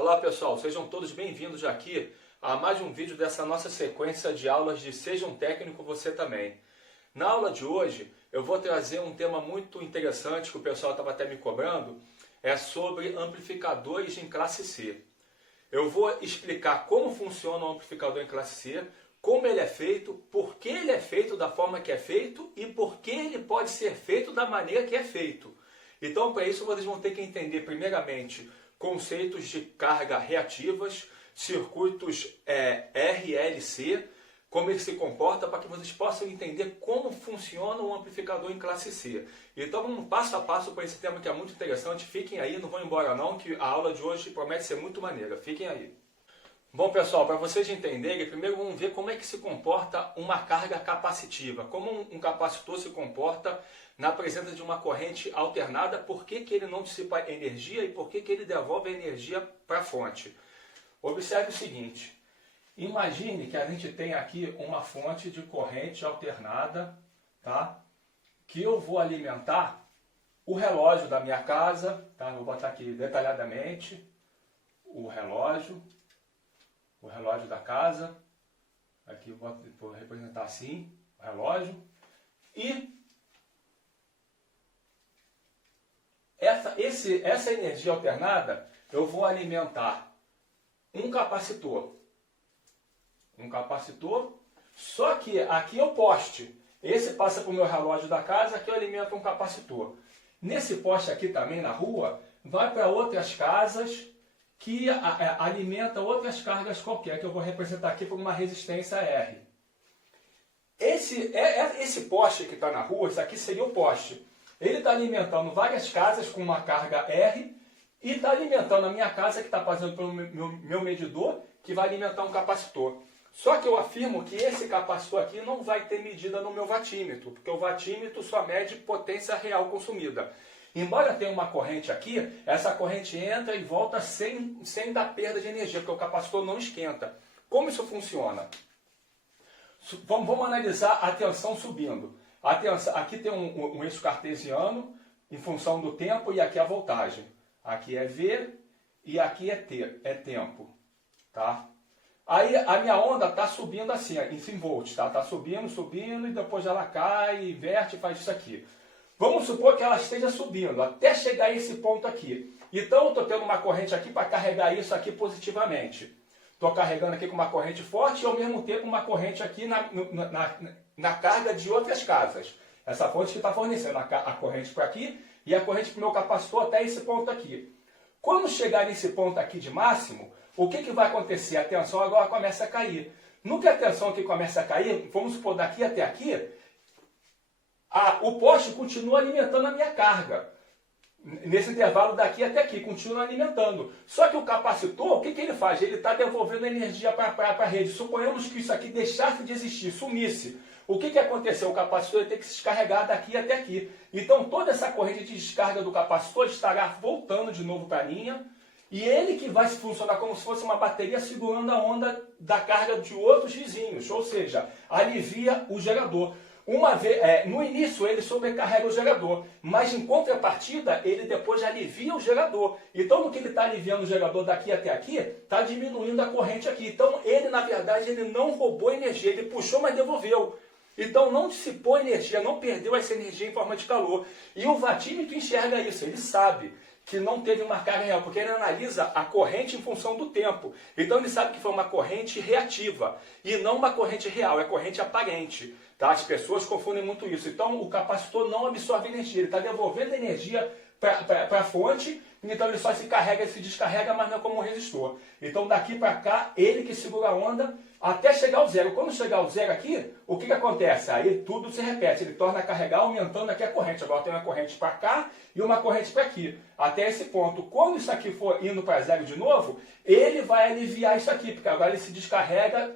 Olá pessoal, sejam todos bem-vindos aqui a mais um vídeo dessa nossa sequência de aulas de Seja um Técnico Você Também. Na aula de hoje eu vou trazer um tema muito interessante que o pessoal estava até me cobrando, é sobre amplificadores em classe C. Eu vou explicar como funciona o amplificador em classe C, como ele é feito, por que ele é feito da forma que é feito e por que ele pode ser feito da maneira que é feito. Então, para isso, vocês vão ter que entender, primeiramente, conceitos de carga reativas, circuitos RLC, como ele se comporta, para que vocês possam entender como funciona um amplificador em classe C. Então, vamos passo a passo para esse tema que é muito interessante. Fiquem aí, não vão embora não, que a aula de hoje promete ser muito maneira. Fiquem aí. Bom, pessoal, para vocês entenderem, primeiro vamos ver como é que se comporta uma carga capacitiva. Como um capacitor se comporta na presença de uma corrente alternada, por que ele não dissipa energia e por que ele devolve a energia para a fonte. Observe o seguinte, imagine que a gente tem aqui uma fonte de corrente alternada, tá? Que eu vou alimentar o relógio da minha casa, tá? Vou botar aqui detalhadamente o relógio da casa, aqui vou representar assim, o relógio, e essa energia alternada eu vou alimentar um capacitor, só que aqui é o poste, esse passa para o meu relógio da casa, aqui eu alimento um capacitor. Nesse poste aqui também na rua, vai para outras casas, que alimenta outras cargas qualquer, que eu vou representar aqui por uma resistência R. Esse poste que está na rua, isso aqui seria o poste. Ele está alimentando várias casas com uma carga R e está alimentando a minha casa que está passando pelo meu medidor, que vai alimentar um capacitor. Só que eu afirmo que esse capacitor aqui não vai ter medida no meu vatímetro, porque o vatímetro só mede potência real consumida. Embora tenha uma corrente aqui, essa corrente entra e volta sem dar perda de energia, porque o capacitor não esquenta. Como isso funciona? Vamos analisar a tensão subindo. Aqui tem um eixo cartesiano em função do tempo e aqui a voltagem. Aqui é V e aqui é T, é tempo. Tá? Aí a minha onda está subindo assim, em volts. Está subindo e depois ela cai, inverte e faz isso aqui. Vamos supor que ela esteja subindo, até chegar a esse ponto aqui. Então eu estou tendo uma corrente aqui para carregar isso aqui positivamente. Estou carregando aqui com uma corrente forte e ao mesmo tempo uma corrente aqui na carga de outras casas. Essa fonte que está fornecendo a corrente para aqui e a corrente para o meu capacitor até esse ponto aqui. Quando chegar nesse ponto aqui de máximo, o que vai acontecer? A tensão agora começa a cair. No que a tensão aqui começa a cair, vamos supor daqui até aqui, o poste continua alimentando a minha carga. Nesse intervalo daqui até aqui, continua alimentando. Só que o capacitor, o que ele faz? Ele está devolvendo energia para a rede. Suponhamos que isso aqui deixasse de existir, sumisse. O que aconteceu? O capacitor tem que se descarregar daqui até aqui. Então toda essa corrente de descarga do capacitor estará voltando de novo para a linha. E ele que vai funcionar como se fosse uma bateria segurando a onda da carga de outros vizinhos. Ou seja, alivia o gerador. No início ele sobrecarrega o gerador, mas em contrapartida ele depois alivia o gerador. Então no que ele está aliviando o gerador daqui até aqui, está diminuindo a corrente aqui. Então ele na verdade ele não roubou energia, ele puxou mas devolveu. Então não dissipou energia, não perdeu essa energia em forma de calor. E o vatímetro enxerga isso, ele sabe que não teve uma carga real, porque ele analisa a corrente em função do tempo. Então ele sabe que foi uma corrente reativa e não uma corrente real, é corrente aparente. Tá? As pessoas confundem muito isso. Então o capacitor não absorve energia, ele está devolvendo energia para a fonte, então ele só se carrega e se descarrega, mas não é como um resistor. Então daqui para cá, ele que segura a onda até chegar ao zero. Quando chegar ao zero aqui, o que acontece? Aí tudo se repete, ele torna a carregar aumentando aqui a corrente. Agora tem uma corrente para cá e uma corrente para aqui, até esse ponto. Quando isso aqui for indo para zero de novo, ele vai aliviar isso aqui, porque agora ele se descarrega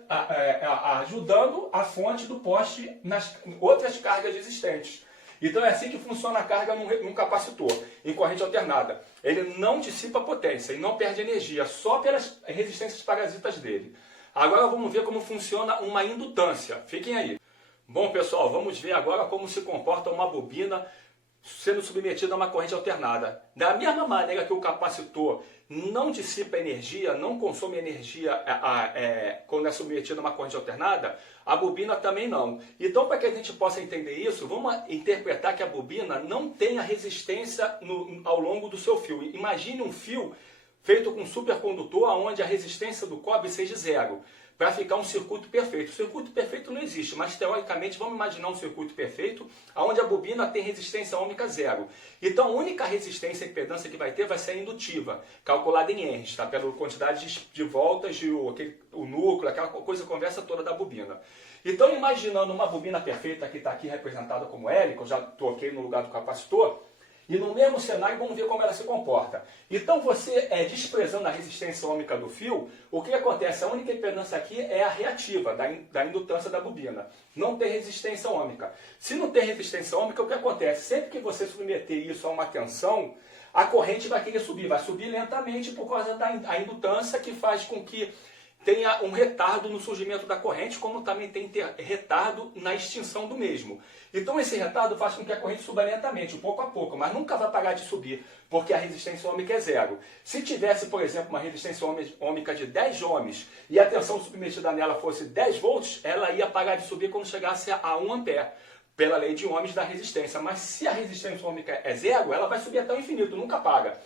ajudando a fonte do poste nas outras cargas existentes. Então é assim que funciona a carga num capacitor, em corrente alternada. Ele não dissipa potência e não perde energia, só pelas resistências parasitas dele. Agora vamos ver como funciona uma indutância. Fiquem aí. Bom pessoal, vamos ver agora como se comporta uma bobina sendo submetido a uma corrente alternada. Da mesma maneira que o capacitor não dissipa energia, não consome energia quando é submetido a uma corrente alternada, a bobina também não. Então, para que a gente possa entender isso, vamos interpretar que a bobina não tenha resistência ao longo do seu fio. Imagine um fio feito com supercondutor, onde a resistência do cobre seja zero, para ficar um circuito perfeito. O circuito perfeito não existe, mas teoricamente vamos imaginar um circuito perfeito, onde a bobina tem resistência ohmica zero. Então a única resistência e impedância que vai ter vai ser a indutiva, calculada em Henry, tá? Pela quantidade de voltas, o núcleo, aquela coisa, conversa toda da bobina. Então, imaginando uma bobina perfeita que está aqui representada como L, que eu já toquei no lugar do capacitor, e no mesmo cenário, vamos ver como ela se comporta. Então, você, desprezando a resistência ohmica do fio, o que acontece? A única impedância aqui é a reativa, da indutância da bobina. Não tem resistência ohmica. Se não tem resistência ohmica, o que acontece? Sempre que você submeter isso a uma tensão, a corrente vai querer subir. Vai subir lentamente por causa da indutância, que faz com que tenha um retardo no surgimento da corrente, como também tem retardo na extinção do mesmo. Então esse retardo faz com que a corrente suba lentamente, pouco a pouco, mas nunca vai parar de subir, porque a resistência ohmica é zero. Se tivesse, por exemplo, uma resistência ohmica de 10 ohms e a tensão submetida nela fosse 10 volts, ela ia parar de subir quando chegasse a 1 ampere, pela lei de ohms da resistência. Mas se a resistência ohmica é zero, ela vai subir até o infinito, nunca para.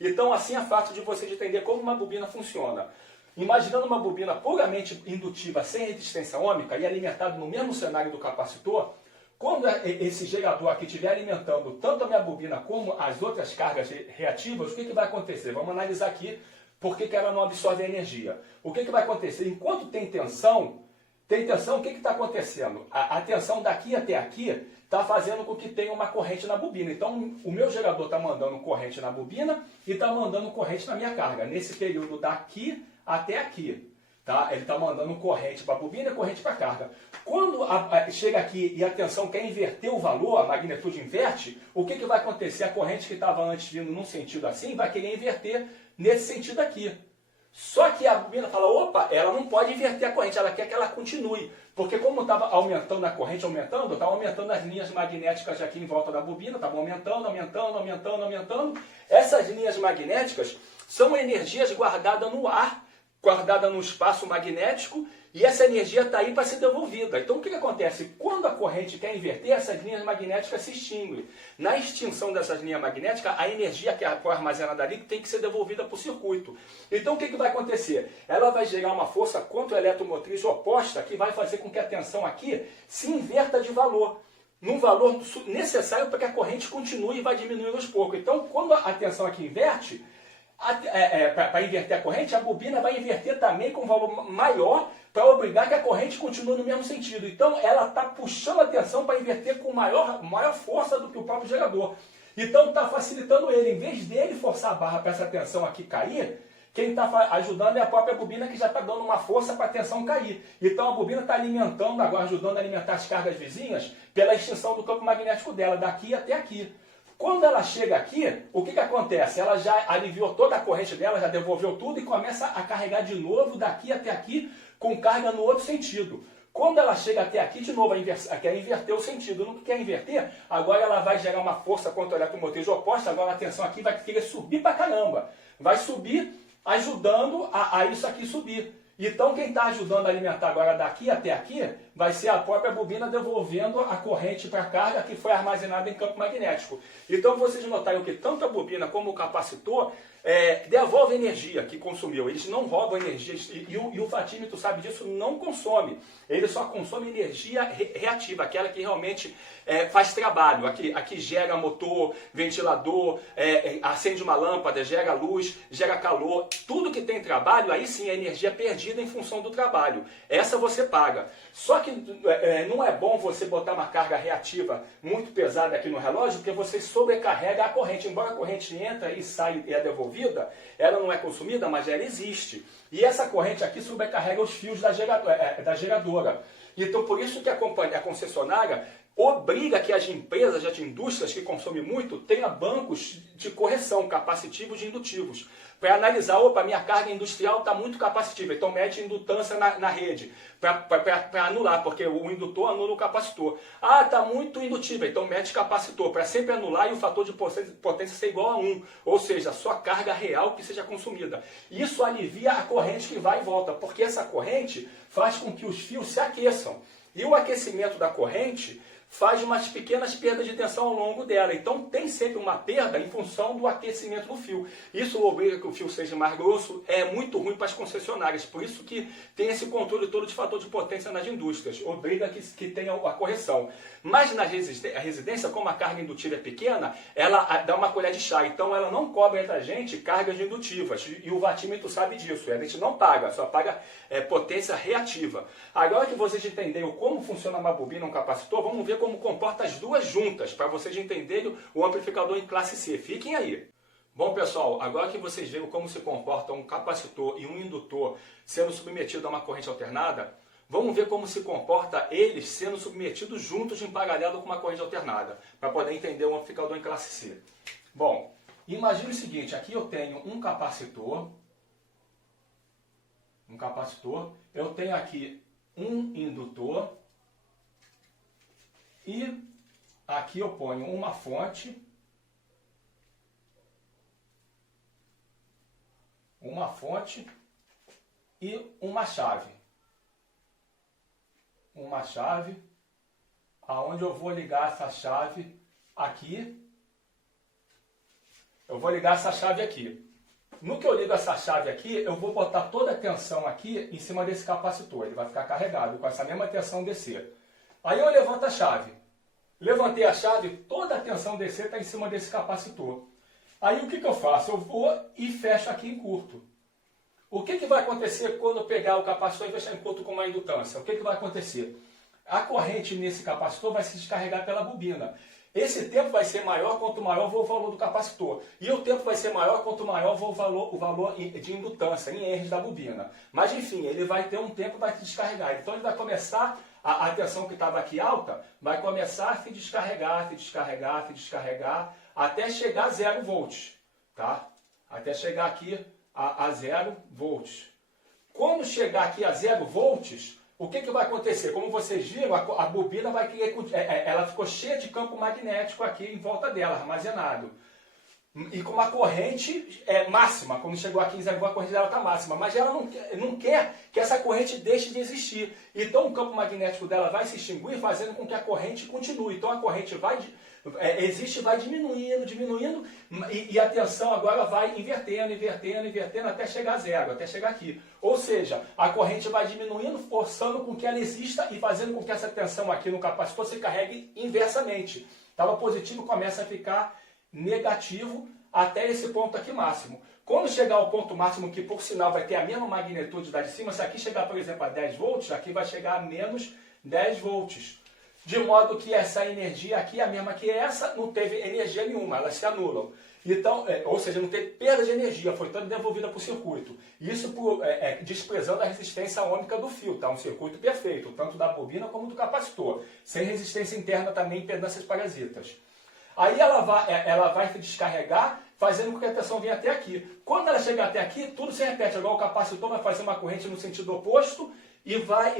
Então assim é fácil de você entender como uma bobina funciona. Imaginando uma bobina puramente indutiva, sem resistência ohmica e alimentada no mesmo cenário do capacitor, quando esse gerador aqui estiver alimentando tanto a minha bobina como as outras cargas reativas, o que vai acontecer? Vamos analisar aqui por que ela não absorve a energia. O que vai acontecer? Enquanto tem tensão, o que está acontecendo? A tensão daqui até aqui está fazendo com que tenha uma corrente na bobina. Então, o meu gerador está mandando corrente na bobina e está mandando corrente na minha carga. Nesse período daqui até aqui. Tá? Ele está mandando corrente para a bobina e corrente para a carga. Quando chega aqui e a tensão quer inverter o valor, a magnitude inverte, o que vai acontecer? A corrente que estava antes vindo num sentido assim, vai querer inverter nesse sentido aqui. Só que a bobina fala, opa, ela não pode inverter a corrente, ela quer que ela continue. Porque como estava aumentando a corrente, estava aumentando as linhas magnéticas aqui em volta da bobina, estava aumentando. Essas linhas magnéticas são energias guardadas no ar, guardada no espaço magnético, e essa energia está aí para ser devolvida. Então o que acontece? Quando a corrente quer inverter, essas linhas magnéticas se extinguem. Na extinção dessas linhas magnéticas, a energia que foi armazenada ali tem que ser devolvida para o circuito. Então o que vai acontecer? Ela vai gerar uma força contra-eletromotriz oposta que vai fazer com que a tensão aqui se inverta de valor. Num valor necessário para que a corrente continue e vai diminuindo aos poucos. Então quando a tensão aqui inverte, para inverter a corrente, a bobina vai inverter também com um valor maior para obrigar que a corrente continue no mesmo sentido. Então ela está puxando a tensão para inverter com maior força do que o próprio gerador. Então está facilitando ele. Em vez dele forçar a barra para essa tensão aqui cair, quem está ajudando é a própria bobina, que já está dando uma força para a tensão cair. Então a bobina está alimentando, agora ajudando a alimentar as cargas vizinhas pela extinção do campo magnético dela, daqui até aqui. Quando ela chega aqui, o que acontece? Ela já aliviou toda a corrente dela, já devolveu tudo e começa a carregar de novo daqui até aqui com carga no outro sentido. Quando ela chega até aqui, de novo, quer inverter o sentido. No que quer inverter, agora ela vai gerar uma força contra a eletromotriz oposta, agora a tensão aqui vai querer subir pra caramba. Vai subir ajudando a isso aqui subir. Então quem está ajudando a alimentar agora daqui até aqui vai ser a própria bobina devolvendo a corrente para a carga que foi armazenada em campo magnético. Então vocês notaram que tanto a bobina como o capacitor devolvem energia que consumiu. Eles não roubam energia e o fatímetro sabe disso, não consome. Ele só consome energia reativa, aquela que realmente faz trabalho. Aqui gera motor, ventilador, acende uma lâmpada, gera luz, gera calor. Tudo que tem trabalho, aí sim é energia perdida em função do trabalho. Essa você paga. Só que não é bom você botar uma carga reativa muito pesada aqui no relógio, porque você sobrecarrega a corrente. Embora a corrente entra e sai e é devolvida, ela não é consumida, mas ela existe. E essa corrente aqui sobrecarrega os fios da geradora. Então por isso que a concessionária obriga que as empresas, as indústrias que consomem muito, tenham bancos de correção, capacitivos e indutivos, para analisar, opa, minha carga industrial está muito capacitiva, então mede indutância na rede, para anular, porque o indutor anula o capacitor. Ah, está muito indutiva, então mede capacitor, para sempre anular e o fator de potência ser igual a 1, ou seja, só a carga real que seja consumida. Isso alivia a corrente que vai e volta, porque essa corrente faz com que os fios se aqueçam. E o aquecimento da corrente faz umas pequenas perdas de tensão ao longo dela. Então tem sempre uma perda em função do aquecimento do fio. Isso obriga que o fio seja mais grosso, é muito ruim para as concessionárias. Por isso que tem esse controle todo de fator de potência nas indústrias. Obriga que tenha a correção. Mas na residência, como a carga indutiva é pequena, ela dá uma colher de chá. Então ela não cobra entre a gente cargas indutivas. E o vatímetro sabe disso. A gente não paga, só paga potência reativa. Agora que vocês entenderam como funciona uma bobina e um capacitor, vamos ver como comporta as duas juntas, para vocês entenderem o amplificador em classe C. Fiquem aí. Bom, pessoal, agora que vocês viram como se comporta um capacitor e um indutor sendo submetido a uma corrente alternada, vamos ver como se comporta eles sendo submetidos juntos em paralelo com uma corrente alternada, para poder entender o amplificador em classe C. Bom, imagine o seguinte, aqui eu tenho um capacitor, eu tenho aqui um indutor, e aqui eu ponho uma fonte, e uma chave. Aonde eu vou ligar essa chave aqui. No que eu ligo essa chave aqui, eu vou botar toda a tensão aqui em cima desse capacitor. Ele vai ficar carregado com essa mesma tensão DC. Aí eu levanto a chave. Levantei a chave, toda a tensão DC está em cima desse capacitor. Aí o que eu faço? Eu vou e fecho aqui em curto. O que vai acontecer quando eu pegar o capacitor e fechar em curto com uma indutância? O que vai acontecer? A corrente nesse capacitor vai se descarregar pela bobina. Esse tempo vai ser maior quanto maior for o valor do capacitor. E o tempo vai ser maior quanto maior for o valor de indutância, em R's da bobina. Mas enfim, ele vai ter um tempo para se descarregar. Então ele vai começar, a tensão que estava aqui alta, vai começar a se descarregar, até chegar a 0 volts. Tá? Até chegar aqui a 0 volts. Quando chegar aqui a 0 volts, o que vai acontecer? Como vocês viram, a bobina vai criar, ela ficou cheia de campo magnético aqui em volta dela, armazenado. E com uma corrente máxima, quando chegou aqui em 0 a corrente dela está máxima, mas ela não quer que essa corrente deixe de existir. Então o campo magnético dela vai se extinguir, fazendo com que a corrente continue. Então a corrente vai diminuindo, e a tensão agora vai invertendo até chegar a 0, até chegar aqui. Ou seja, a corrente vai diminuindo, forçando com que ela exista e fazendo com que essa tensão aqui no capacitor se carregue inversamente. Estava positivo, começa a ficar negativo até esse ponto aqui máximo. Quando chegar ao ponto máximo, que por sinal vai ter a mesma magnitude da de cima, se aqui chegar, por exemplo, a 10 volts, aqui vai chegar a menos 10 volts. De modo que essa energia aqui, a mesma que essa, não teve energia nenhuma, elas se anulam. Então, ou seja, não teve perda de energia, foi toda devolvida para o circuito. Isso desprezando a resistência ohmmica do fio, tá? Um circuito perfeito, tanto da bobina como do capacitor. Sem resistência interna também, impedâncias parasitas. Aí ela vai se descarregar, fazendo com que a tensão venha até aqui. Quando ela chegar até aqui, tudo se repete. Agora o capacitor vai fazer uma corrente no sentido oposto e vai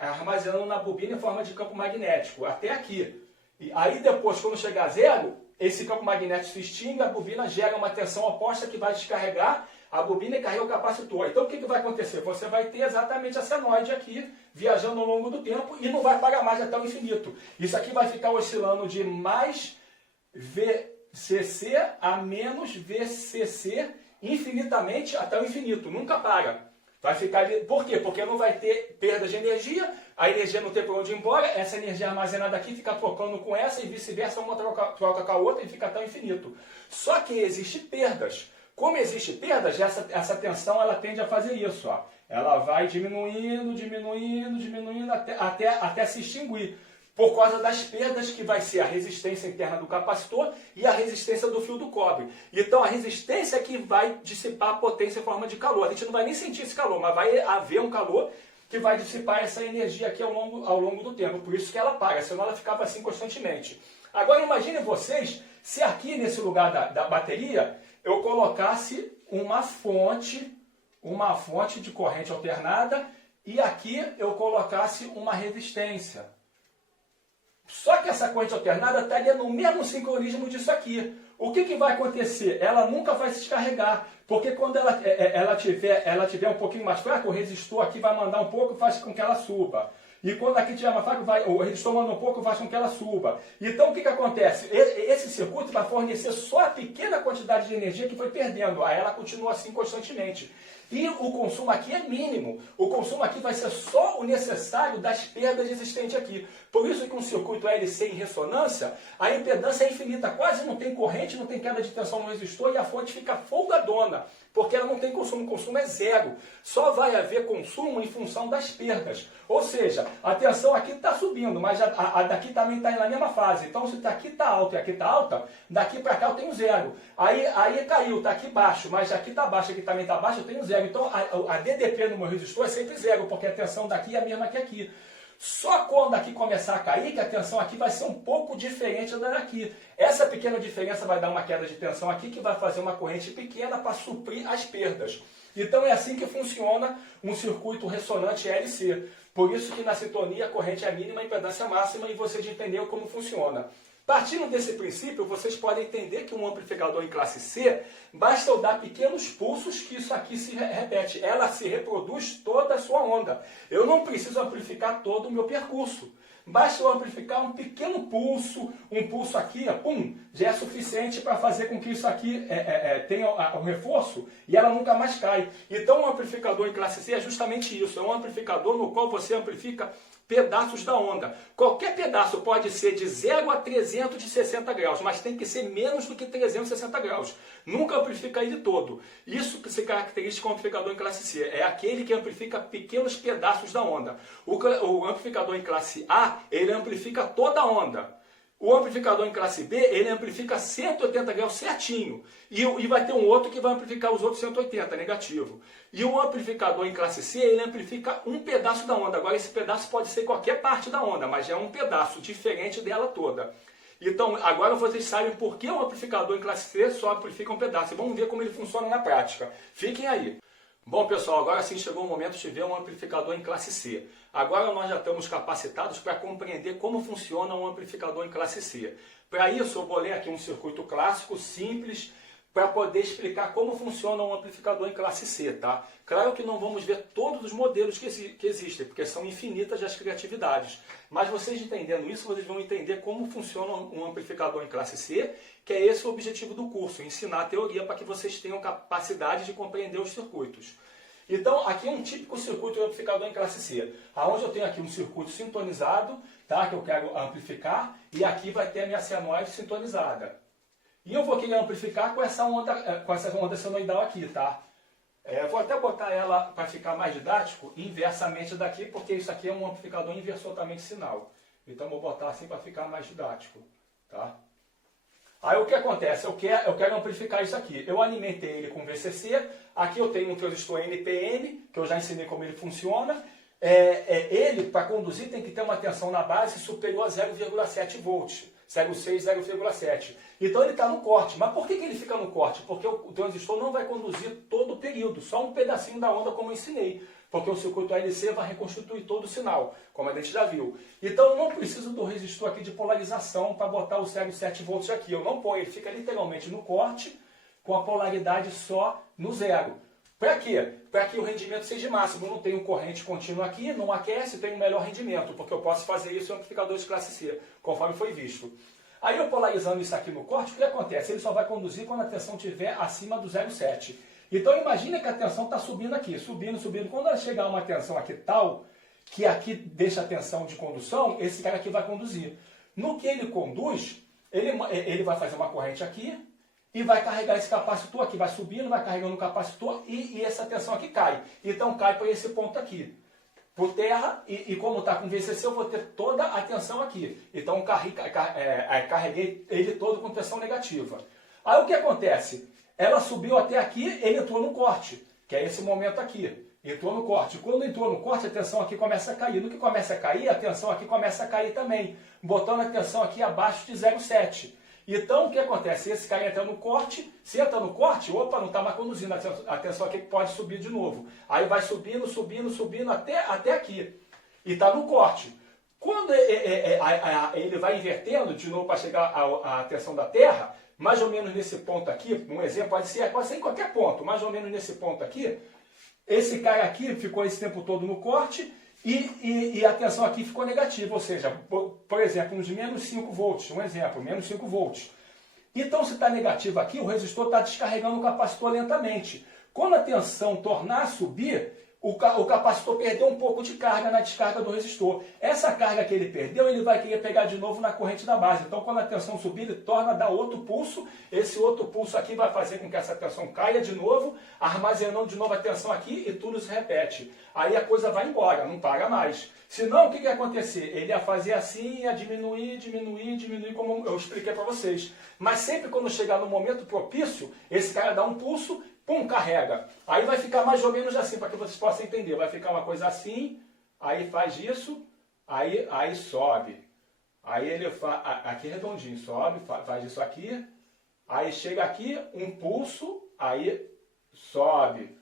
armazenando na bobina em forma de campo magnético, até aqui. E aí depois, quando chegar a 0, esse campo magnético se extingue, a bobina gera uma tensão oposta que vai descarregar a bobina e carrega o capacitor. Então o que vai acontecer? Você vai ter exatamente a senoide aqui, viajando ao longo do tempo e não vai parar mais até o infinito. Isso aqui vai ficar oscilando de mais VCC a menos VCC infinitamente até o infinito. Nunca para. Vai ficar ali. Por quê? Porque não vai ter perda de energia, a energia não tem para onde ir embora, essa energia armazenada aqui fica trocando com essa e vice-versa, uma troca com a outra e fica até o infinito. Só que existem perdas. Como existe perdas, essa tensão ela tende a fazer isso. Ó. Ela vai diminuindo até se extinguir. Por causa das perdas que vai ser a resistência interna do capacitor e a resistência do fio do cobre. Então a resistência que vai dissipar a potência em forma de calor. A gente não vai nem sentir esse calor, mas vai haver um calor que vai dissipar essa energia aqui ao longo do tempo. Por isso que ela para, senão ela ficava assim constantemente. Agora imaginem vocês, se aqui nesse lugar da bateria, eu colocasse uma fonte de corrente alternada e aqui eu colocasse uma resistência. Só que essa corrente alternada estaria no mesmo sincronismo disso aqui. O que vai acontecer? Ela nunca vai se descarregar, porque quando ela tiver um pouquinho mais fraca, o resistor aqui vai mandar um pouco e faz com que ela suba. E quando aqui tiver mais fraco, o resistor manda um pouco e faz com que ela suba. Então o que acontece? Esse circuito vai fornecer só a pequena quantidade de energia que foi perdendo. Aí ela continua assim constantemente. E o consumo aqui é mínimo. O consumo aqui vai ser só o necessário das perdas existentes aqui. Por isso que um circuito LC em ressonância, a impedância é infinita. Quase não tem corrente, não tem queda de tensão no resistor e a fonte fica folgadona. Porque ela não tem consumo. O consumo é zero. Só vai haver consumo em função das perdas. Ou seja, a tensão aqui está subindo, mas a daqui também está na mesma fase. Então, se daqui está alta e aqui está alta, daqui para cá eu tenho zero. Aí caiu, está aqui baixo, mas aqui está baixo, aqui também está baixo, eu tenho zero. Então, a DDP no meu resistor é sempre zero, porque a tensão daqui é a mesma que aqui. Só quando aqui começar a cair, que a tensão aqui vai ser um pouco diferente da daqui. Essa pequena diferença vai dar uma queda de tensão aqui, que vai fazer uma corrente pequena para suprir as perdas. Então é assim que funciona um circuito ressonante LC. Por isso que na sintonia a corrente é mínima, a impedância máxima, e vocês entenderam como funciona. Partindo desse princípio, vocês podem entender que um amplificador em classe C, basta eu dar pequenos pulsos que isso aqui se repete. Ela se reproduz toda a sua onda. Eu não preciso amplificar todo o meu percurso. Basta eu amplificar um pequeno pulso, um pulso aqui, pum, já é suficiente para fazer com que isso aqui tenha o reforço e ela nunca mais cai. Então um amplificador em classe C é justamente isso, é um amplificador no qual você amplifica pedaços da onda. Qualquer pedaço pode ser de 0 a 360 graus, mas tem que ser menos do que 360 graus. Nunca amplifica ele todo. Isso que se caracteriza como amplificador em classe C. É aquele que amplifica pequenos pedaços da onda. O amplificador em classe A, ele amplifica toda a onda. O amplificador em classe B, ele amplifica 180 graus certinho. E vai ter um outro que vai amplificar os outros 180, negativo. E o amplificador em classe C, ele amplifica um pedaço da onda. Agora, esse pedaço pode ser qualquer parte da onda, mas é um pedaço diferente dela toda. Então, agora vocês sabem por que o amplificador em classe C só amplifica um pedaço. E vamos ver como ele funciona na prática. Fiquem aí. Bom, pessoal, agora sim chegou o momento de ver um amplificador em classe C. Agora nós já estamos capacitados para compreender como funciona um amplificador em classe C. Para isso, eu vou ler aqui um circuito clássico, simples, para poder explicar como funciona um amplificador em classe C, tá? Claro que não vamos ver todos os modelos que existem, porque são infinitas as criatividades. Mas vocês entendendo isso, vocês vão entender como funciona um amplificador em classe C, que é esse o objetivo do curso, ensinar a teoria para que vocês tenham capacidade de compreender os circuitos. Então, aqui é um típico circuito de amplificador em classe C, onde eu tenho aqui um circuito sintonizado, tá, que eu quero amplificar, e aqui vai ter a minha senoide sintonizada. E eu vou querer amplificar com essa onda senoidal aqui, tá? Vou até botar ela para ficar mais didático, inversamente daqui, porque isso aqui é um amplificador inversor também de sinal. Então, vou botar assim para ficar mais didático, tá? Aí o que acontece? Eu quero amplificar isso aqui. Eu alimentei ele com VCC. Aqui eu tenho um transistor NPN, que eu já ensinei como ele funciona. Ele, para conduzir, tem que ter uma tensão na base superior a 0,7 volts. 0,6, 0,7. Então ele está no corte. Mas por que ele fica no corte? Porque o transistor não vai conduzir todo o período, só um pedacinho da onda, como eu ensinei. Porque o circuito LC vai reconstituir todo o sinal, como a gente já viu. Então eu não preciso do resistor aqui de polarização para botar o 0,7 volts aqui. Eu não ponho, ele fica literalmente no corte, com a polaridade só no zero. Para quê? Para que o rendimento seja máximo. Eu não tenho corrente contínua aqui, não aquece, tenho um melhor rendimento, porque eu posso fazer isso em amplificadores de classe C, conforme foi visto. Aí eu polarizando isso aqui no corte, o que acontece? Ele só vai conduzir quando a tensão estiver acima do 0,7. Então imagine que a tensão está subindo aqui, subindo, subindo. Quando ela chegar a uma tensão aqui tal, que aqui deixa a tensão de condução, esse cara aqui vai conduzir. No que ele conduz, ele vai fazer uma corrente aqui e vai carregar esse capacitor aqui, vai subindo, vai carregando o capacitor e essa tensão aqui cai. Então cai para esse ponto aqui, por terra, e como está com VCC, eu vou ter toda a tensão aqui. Então carreguei ele todo com tensão negativa. Aí o que acontece? Ela subiu até aqui, ele entrou no corte, que é esse momento aqui. Entrou no corte. Quando entrou no corte, a tensão aqui começa a cair. No que começa a cair, a tensão aqui começa a cair também, botando a tensão aqui abaixo de 0,7. Então, o que acontece? Esse cara entra no corte, se entra no corte, opa, não está mais conduzindo, a tensão aqui pode subir de novo. Aí vai subindo, subindo, subindo até aqui. E está no corte. Quando ele vai invertendo de novo para chegar à tensão da Terra, mais ou menos nesse ponto aqui, um exemplo pode ser em qualquer ponto, mais ou menos nesse ponto aqui, esse cara aqui ficou esse tempo todo no corte e a tensão aqui ficou negativa, ou seja, por exemplo, uns menos 5 volts, um exemplo, menos 5 volts. Então, se está negativo aqui, o resistor está descarregando o capacitor lentamente. Quando a tensão tornar a subir, o capacitor perdeu um pouco de carga na descarga do resistor. Essa carga que ele perdeu, ele vai querer pegar de novo na corrente da base. Então, quando a tensão subir, ele torna a dar outro pulso. Esse outro pulso aqui vai fazer com que essa tensão caia de novo, armazenando de novo a tensão aqui e tudo se repete. Aí a coisa vai embora, não para mais. Senão, o que ia acontecer? Ele ia fazer assim, ia diminuir, diminuir, diminuir, como eu expliquei para vocês. Mas sempre quando chegar no momento propício, esse cara dá um pulso, pum, carrega. Aí vai ficar mais ou menos assim, para que vocês possam entender. Vai ficar uma coisa assim, aí faz isso, aí sobe. Aí ele faz, aqui redondinho, sobe, faz isso aqui. Aí chega aqui, um pulso, aí sobe.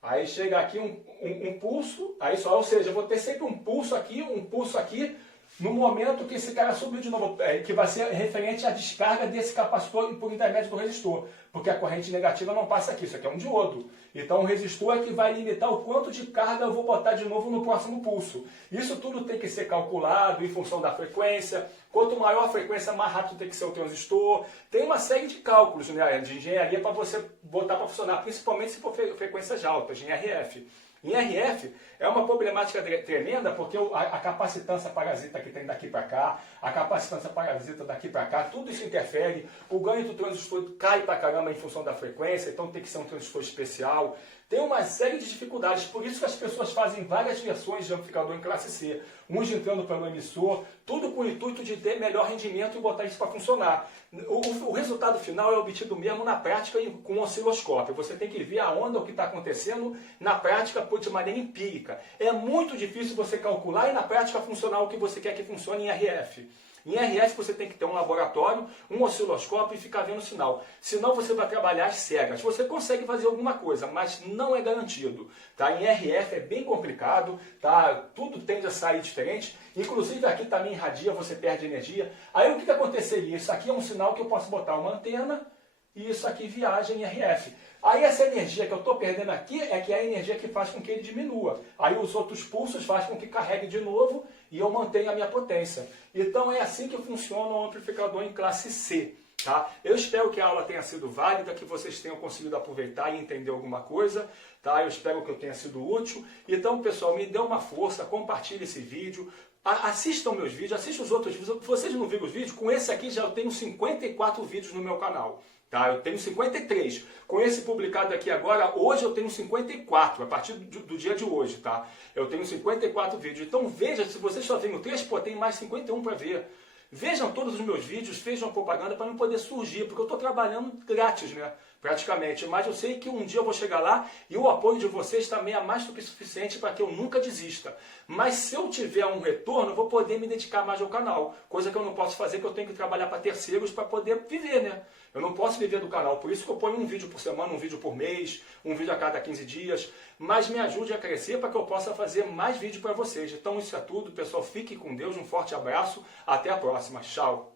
Aí chega aqui um pulso, aí só, ou seja, eu vou ter sempre um pulso aqui, no momento que esse cara subiu de novo, que vai ser referente à descarga desse capacitor por intermédio do resistor, porque a corrente negativa não passa aqui, isso aqui é um diodo. Então o resistor é que vai limitar o quanto de carga eu vou botar de novo no próximo pulso. Isso tudo tem que ser calculado em função da frequência. Quanto maior a frequência, mais rápido tem que ser o transistor. Tem uma série de cálculos, né, de engenharia para você botar para funcionar, principalmente se for frequências altas, em RF. Em RF é uma problemática tremenda porque a capacitância parasita que tem daqui para cá, a capacitância parasita daqui para cá, tudo isso interfere. O ganho do transistor cai para caramba em função da frequência, então tem que ser um transistor especial. Tem uma série de dificuldades, por isso que as pessoas fazem várias versões de amplificador em classe C. Uns entrando pelo emissor, tudo com o intuito de ter melhor rendimento e botar isso para funcionar. O resultado final é obtido mesmo na prática com o osciloscópio. Você tem que ver a onda, o que está acontecendo na prática de maneira empírica. É muito difícil você calcular e na prática funcionar o que você quer que funcione em RF. Em RF você tem que ter um laboratório, um osciloscópio e ficar vendo o sinal. Senão você vai trabalhar às cegas. Você consegue fazer alguma coisa, mas não é garantido. Tá? Em RF é bem complicado, tá? Tudo tende a sair diferente. Inclusive aqui também irradia, você perde energia. Aí o que aconteceria? Isso aqui é um sinal que eu posso botar uma antena e isso aqui viaja em RF. Aí essa energia que eu estou perdendo aqui é que é a energia que faz com que ele diminua. Aí os outros pulsos fazem com que carregue de novo e eu mantenha a minha potência. Então é assim que funciona o amplificador em classe C. Tá? Eu espero que a aula tenha sido válida, que vocês tenham conseguido aproveitar e entender alguma coisa. Tá? Eu espero que eu tenha sido útil. Então, pessoal, me dê uma força, compartilhe esse vídeo. Assistam meus vídeos, assistam os outros vídeos. Se vocês não viram os vídeos, com esse aqui já eu tenho 54 vídeos no meu canal. Tá? Eu tenho 53. Com esse publicado aqui agora, hoje eu tenho 54, a partir do dia de hoje. Tá? Eu tenho 54 vídeos. Então veja, se vocês só viram 3, pô, tem mais 51 para ver. Vejam todos os meus vídeos, vejam propaganda para não poder surgir, porque eu estou trabalhando grátis, né? Praticamente. Mas eu sei que um dia eu vou chegar lá e o apoio de vocês também é mais do que suficiente para que eu nunca desista. Mas se eu tiver um retorno, eu vou poder me dedicar mais ao canal. Coisa que eu não posso fazer, que eu tenho que trabalhar para terceiros para poder viver, né? Eu não posso viver do canal, por isso que eu ponho um vídeo por semana, um vídeo por mês, um vídeo a cada 15 dias. Mas me ajude a crescer para que eu possa fazer mais vídeo para vocês. Então isso é tudo, pessoal. Fique com Deus, um forte abraço. Até a próxima. Tchau.